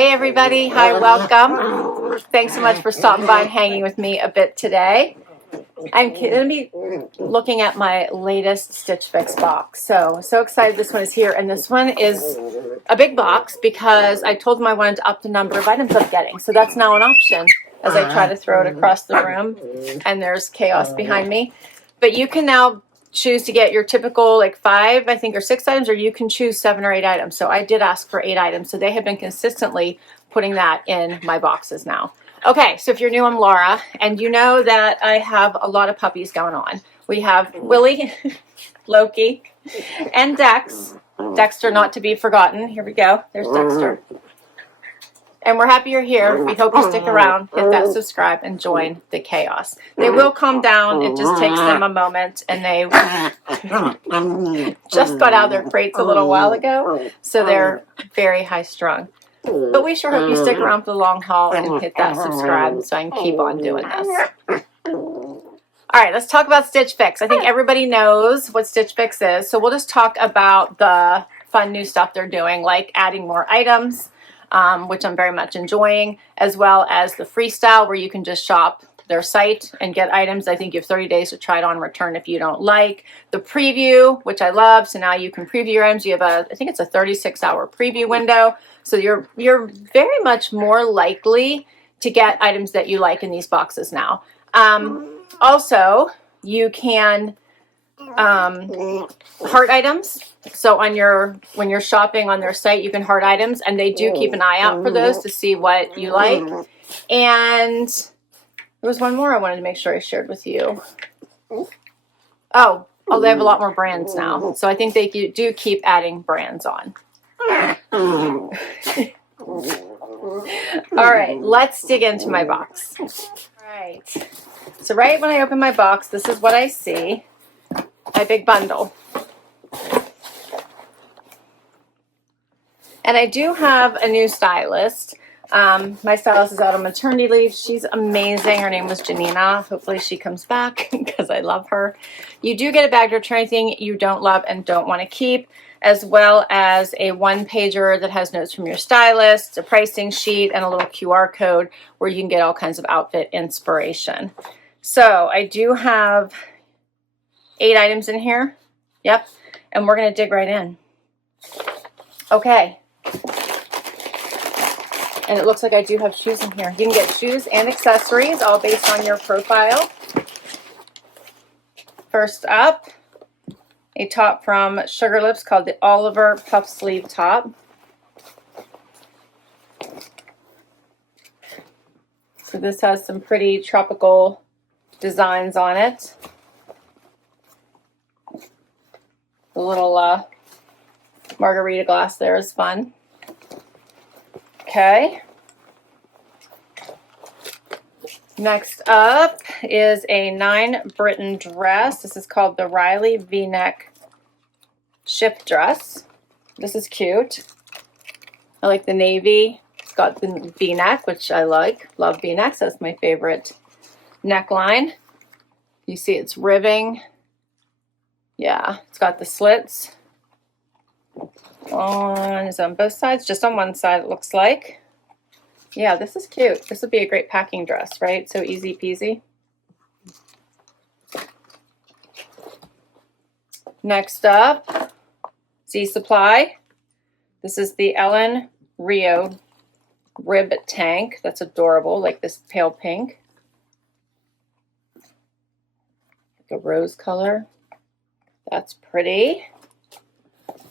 Hey everybody, hi, welcome. Thanks so much for stopping by and hanging with me a bit today. I'm going to be looking at my latest Stitch Fix box. So excited this one is here. And this one is a big box because I told them I wanted to up the number of items I'm getting. So that's now an option as I try to throw it across the room. And there's chaos behind me. But you can now choose to get your typical like 5, I think, or 6 items, or you can choose 7 or 8 items. So I did ask for 8 items. So they have been consistently putting that in my boxes now. Okay, so if you're new, I'm Laura, and you know that I have a lot of puppies going on. We have Willie, Loki, and Dex. Dexter, not to be forgotten. Here we go. There's Dexter. And we're happy you're here. We hope you stick around, hit that subscribe, and join the chaos. They will calm down. It just takes them a moment, and they just got out of their crates a little while ago, so they're very high-strung. But we sure hope you stick around for the long haul and hit that subscribe so I can keep on doing this. All right, let's talk about Stitch Fix. I think everybody knows what Stitch Fix is, so we'll just talk about the fun new stuff they're doing, like adding more items, which I'm very much enjoying, as well as the freestyle where you can just shop their site and get items. I think you have 30 days to try it on, return if you don't like. The preview, which I love, so now you can preview your items. You have I think it's a 36-hour preview window, so you're very much more likely to get items that you like in these boxes now. Also, you can heart items. So when you're shopping on their site, you can heart items, and they do keep an eye out for those to see what you like. And there was one more I wanted to make sure I shared with you. Oh, they have a lot more brands now. So I think they do keep adding brands on. All right, let's dig into my box. All right. So right when I open my box, this is what I see. My big bundle. And I do have a new stylist. My stylist is out on maternity leave. She's amazing. Her name was Janina. Hopefully she comes back because I love her. You do get a bag to return anything you don't love and don't want to keep, as well as a 1-pager that has notes from your stylist, a pricing sheet, and a little QR code where you can get all kinds of outfit inspiration. So I do have 8 items in here. Yep. And we're going to dig right in. Okay. And it looks like I do have shoes in here. You can get shoes and accessories, all based on your profile. First up, a top from Sugar Lips called the Oliver Puff Sleeve Top. So this has some pretty tropical designs on it. The little margarita glass there is fun. Okay. Next up is a 9 Britton dress. This is called the Reilly V-neck shift dress. This is cute. I like the navy. It's got the V-neck, which I like. Love V-necks. That's my favorite neckline. You see it's ribbing. Yeah, it's got the slits. Is on both sides, just on one side it looks like. Yeah, this is cute. This would be a great packing dress, right? So easy peasy. Next up, Z Supply. This is the Elin Rio rib tank. That's adorable, like this pale pink. Like a rose color. That's pretty.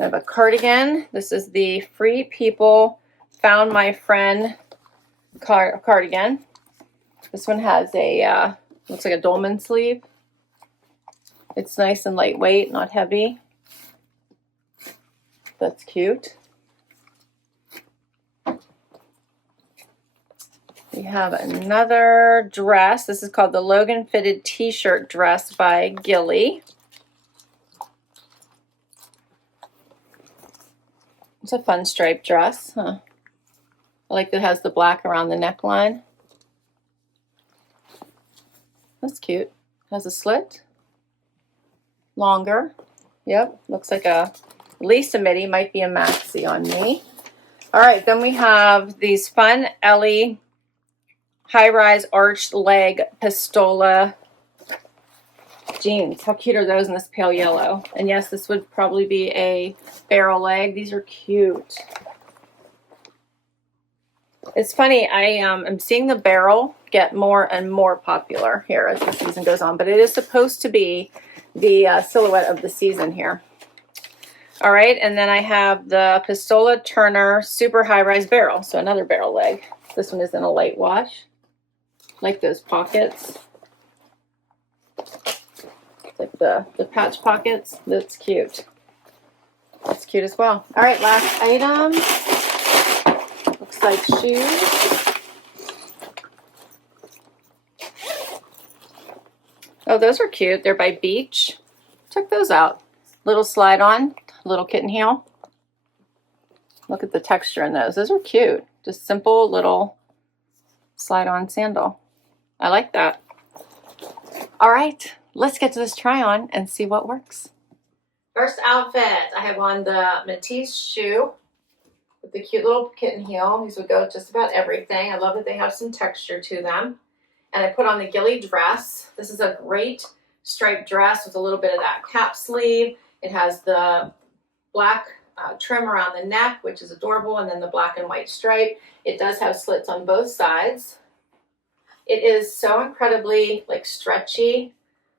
I have a cardigan. This is the Free People Found My Friend cardigan. This one has a, looks like a dolman sleeve. It's nice and lightweight, not heavy. That's cute. We have another dress. This is called the Logan Fitted T-shirt dress by Gilli. It's a fun striped dress. Huh? I like that it has the black around the neckline. That's cute. Has a slit. Longer. Yep. Looks like a Lisa midi. Might be a maxi on me. All right, then we have these fun Ellie high-rise arched leg Pistola jeans. How cute are those in this pale yellow? And yes, this would probably be a barrel leg. These are cute. It's funny, I am seeing the barrel get more and more popular here as the season goes on, but it is supposed to be the silhouette of the season here. All right, and then I have the Pistola Turner Super High Rise Barrel, so another barrel leg. This one is in a light wash. Like those pockets. Like the patch pockets. That's cute. That's cute as well. All right, last item. Looks like shoes. Oh, those are cute. They're by Beach. Check those out. Little slide on, little kitten heel. Look at the texture in those. Those are cute. Just simple little slide on sandal. I like that. All right, let's get to this try on and see what works. First outfit, I have on the Matisse shoe with the cute little kitten heel. These would go with just about everything. I love that they have some texture to them. And I put on the Gilli dress. This is a great striped dress with a little bit of that cap sleeve. It has the black trim around the neck, which is adorable, and then the black and white stripe. It does have slits on both sides. It is so incredibly like stretchy.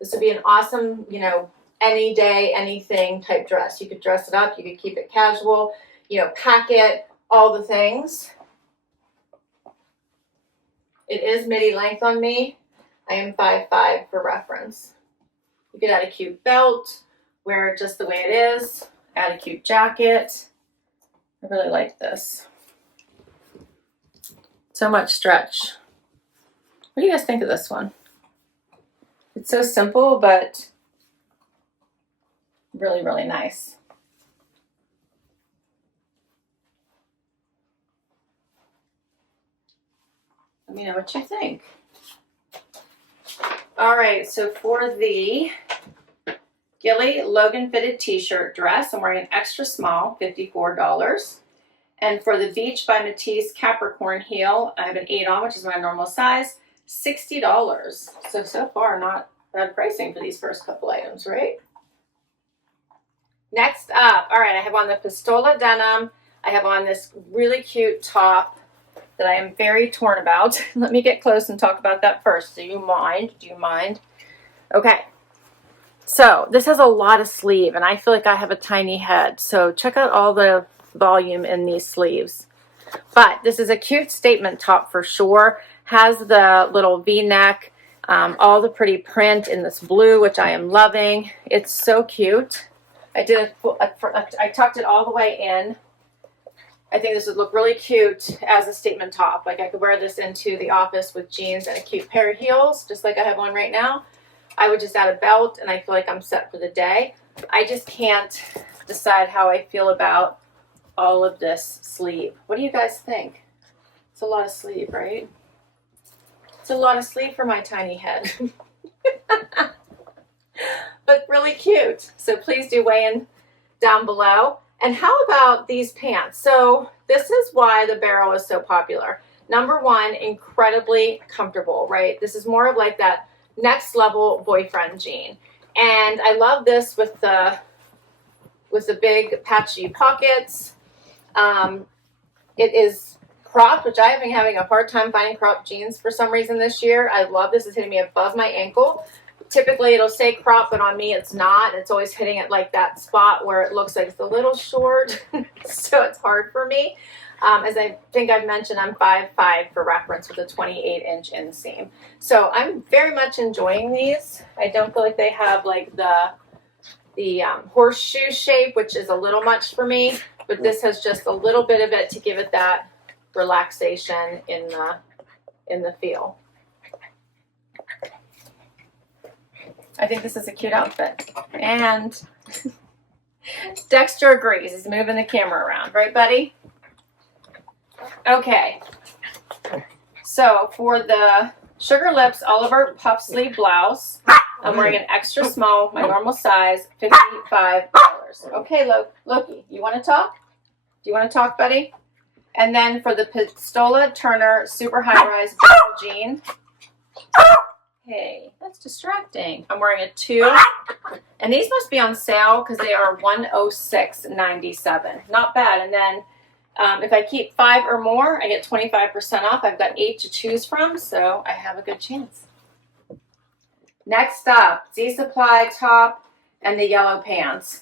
This would be an awesome, you know, any day, anything type dress. You could dress it up, you could keep it casual, you know, pack it, all the things. It is midi length on me. I am 5'5" for reference. You could add a cute belt, wear it just the way it is, add a cute jacket. I really like this. So much stretch. What do you guys think of this one? It's so simple, but really, really nice. Let me know what you think. All right, so for the Gilli Logan fitted t-shirt dress, I'm wearing an extra small, $54. And for the Beach by Matisse Capricorn heel, I have an 8 on, which is my normal size, $60. So far, not bad pricing for these first couple items, right? Next up, all right, I have on the Pistola denim. I have on this really cute top that I am very torn about. Let me get close and talk about that first. Do you mind? Do you mind? Okay. So this has a lot of sleeve, and I feel like I have a tiny head. So check out all the volume in these sleeves. But this is a cute statement top for sure. Has the little V-neck, all the pretty print in this blue, which I am loving. It's so cute. I tucked it all the way in. I think this would look really cute as a statement top. Like I could wear this into the office with jeans and a cute pair of heels, just like I have on right now. I would just add a belt and I feel like I'm set for the day. I just can't decide how I feel about all of this sleeve. What do you guys think? It's a lot of sleeve, right? It's a lot of sleeve for my tiny head. But really cute. So please do weigh in down below. And how about these pants? So this is why the barrel is so popular. Number one, incredibly comfortable, right? This is more of like that next level boyfriend jean. And I love this with the big patchy pockets. It is cropped, which I have been having a hard time finding cropped jeans for some reason this year. I love this. It's hitting me above my ankle. Typically it'll say crop, but on me it's not. It's always hitting at like that spot where it looks like it's a little short. So it's hard for me. As I think I've mentioned, I'm 5'5" for reference with a 28-inch inseam. So I'm very much enjoying these. I don't feel like they have like the horseshoe shape, which is a little much for me, but this has just a little bit of it to give it that relaxation in the feel. I think this is a cute outfit. And Dexter agrees. He's moving the camera around. Right, buddy? Okay. So for the Sugar Lips Oliver puff sleeve blouse, I'm wearing an extra small, my normal size, $55. Okay, Loki, you want to talk? Do you want to talk, buddy? And then for the Pistola Turner Super High Rise Barrel Jean. Hey, that's distracting. I'm wearing a 2. And these must be on sale because they are $106.97. Not bad. And then if I keep 5 or more, I get 25% off. I've got 8 to choose from, so I have a good chance. Next up, Z Supply top and the yellow pants.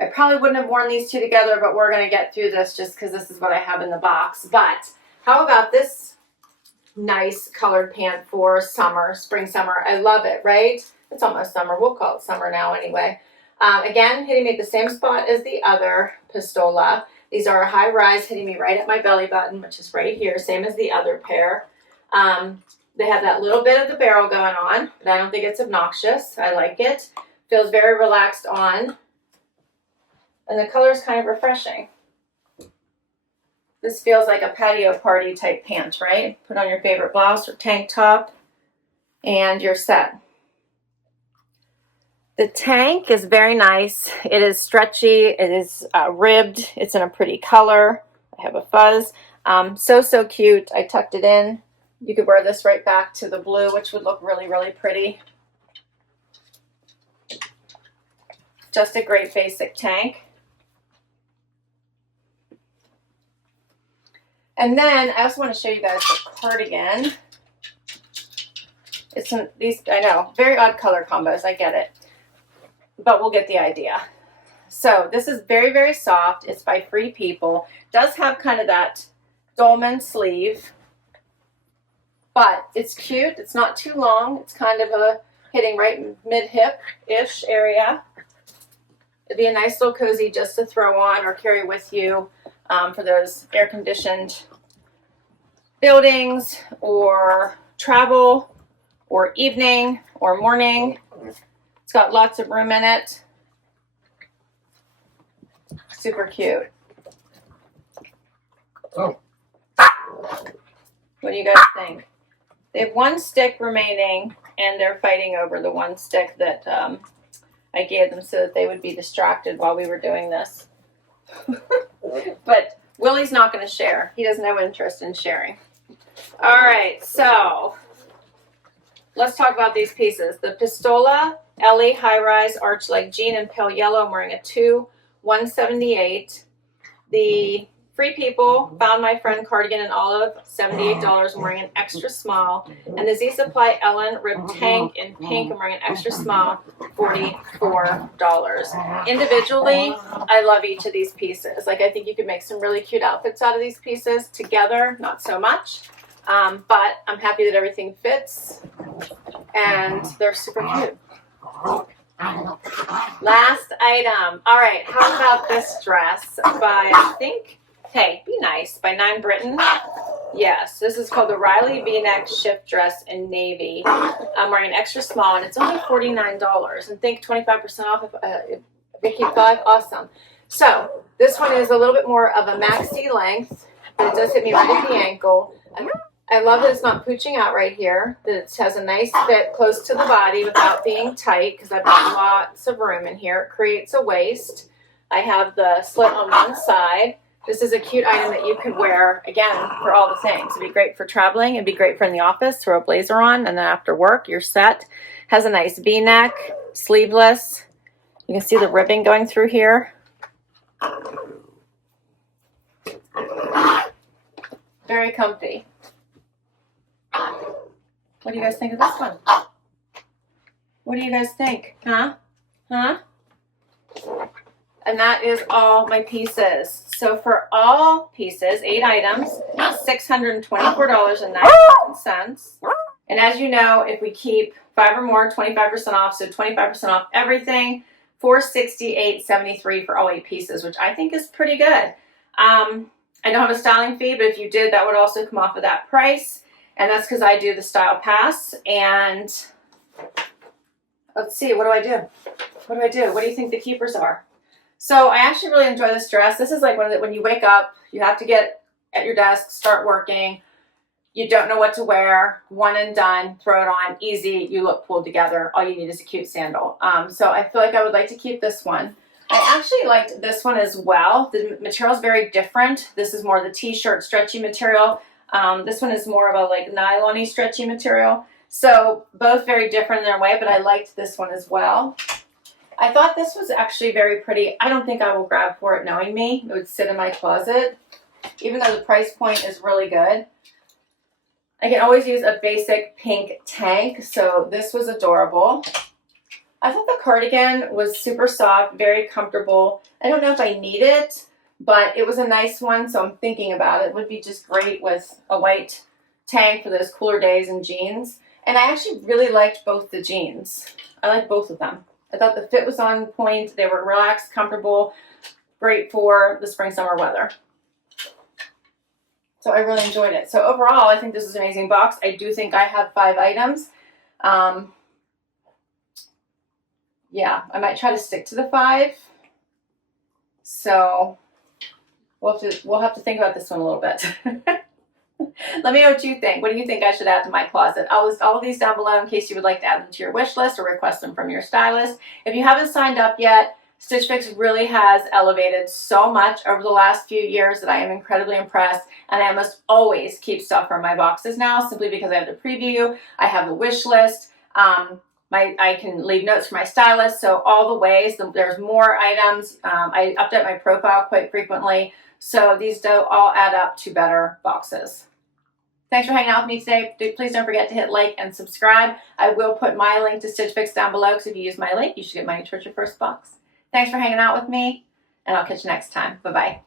I probably wouldn't have worn these two together, but we're going to get through this just because this is what I have in the box. But how about this nice colored pant for summer, spring, summer? I love it, right? It's almost summer. We'll call it summer now anyway. Again, hitting me at the same spot as the other Pistola. These are a high rise, hitting me right at my belly button, which is right here, same as the other pair. They have that little bit of the barrel going on, but I don't think it's obnoxious. I like it. Feels very relaxed on. And the color is kind of refreshing. This feels like a patio party type pant, right? Put on your favorite blouse or tank top, and you're set. The tank is very nice. It is stretchy. It is ribbed. It's in a pretty color. I have a fuzz. So cute. I tucked it in. You could wear this right back to the blue, which would look really, really pretty. Just a great basic tank. And then I also want to show you guys the cardigan. It's these, I know, very odd color combos. I get it. But we'll get the idea. So this is very, very soft. It's by Free People. Does have kind of that dolman sleeve, but it's cute. It's not too long. It's kind of a hitting right mid-hip-ish area. It'd be a nice little cozy just to throw on or carry with you for those air-conditioned buildings or travel or evening or morning. It's got lots of room in it. Super cute. Oh. What do you guys think? They have 1 stick remaining, and they're fighting over the 1 stick that I gave them so that they would be distracted while we were doing this. But Willie's not going to share. He has no interest in sharing. All right, so let's talk about these pieces. The Pistola Elin High Rise Arch Leg Jean in pale yellow. I'm wearing a 2, $178. The Free People found my friend Cardigan in olive, $78. I'm wearing an extra small. And the Z Supply Elin Rib Tank in pink. I'm wearing an extra small, $44. Individually, I love each of these pieces. Like, I think you could make some really cute outfits out of these pieces. Together, not so much. But I'm happy that everything fits. And they're super cute. Last item. All right, how about this dress by, I think, Hey, Be Nice by Britton. Yes, this is called the Reilly V-neck shift dress in navy. I'm wearing an extra small, and it's only $49. And think 25% off if we keep 5. Awesome. So this one is a little bit more of a maxi length, but it does hit me right at the ankle. I love that it's not pooching out right here, that it has a nice fit close to the body without being tight, because I've got lots of room in here. It creates a waist. I have the slit on one side. This is a cute item that you could wear, again, for all the things. It'd be great for traveling. It'd be great for in the office. Throw a blazer on, and then after work, you're set. Has a nice V-neck, sleeveless. You can see the ribbing going through here. Very comfy. What do you guys think of this one? What do you guys think? Huh? And that is all my pieces. So for all pieces, 8 items, $624.97. And as you know, if we keep 5 or more, 25% off. So 25% off everything, $468.73 for all 8 pieces, which I think is pretty good. I don't have a styling fee, but if you did, that would also come off of that price. And that's because I do the Style Pass. And let's see, what do I do? What do you think the keepers are? So I actually really enjoy this dress. This is like when you wake up, you have to get at your desk, start working. You don't know what to wear. One and done. Throw it on. Easy. You look pulled together. All you need is a cute sandal. So I feel like I would like to keep this one. I actually liked this one as well. The material is very different. This is more the t-shirt stretchy material. This one is more of a like nylon-y stretchy material. So both very different in their way, but I liked this one as well. I thought this was actually very pretty. I don't think I will grab for it knowing me. It would sit in my closet, even though the price point is really good. I can always use a basic pink tank, so this was adorable. I thought the cardigan was super soft, very comfortable. I don't know if I need it, but it was a nice one, so I'm thinking about it. It would be just great with a white tank for those cooler days and jeans. And I actually really liked both the jeans. I liked both of them. I thought the fit was on point. They were relaxed, comfortable, great for the spring, summer weather. So I really enjoyed it. So overall, I think this is an amazing box. I do think I have 5 items. Yeah, I might try to stick to the 5. So we'll have to think about this one a little bit. Let me know what you think. What do you think I should add to my closet? I'll list all of these down below in case you would like to add them to your wish list or request them from your stylist. If you haven't signed up yet, Stitch Fix really has elevated so much over the last few years that I am incredibly impressed, and I must always keep stuff from my boxes now simply because I have the preview, I have the wish list, I can leave notes for my stylist, so all the ways, there's more items. I update my profile quite frequently, so these do all add up to better boxes. Thanks for hanging out with me today. Please don't forget to hit like and subscribe. I will put my link to Stitch Fix down below, because if you use my link, you should get money towards your first box. Thanks for hanging out with me, and I'll catch you next time. Bye-bye.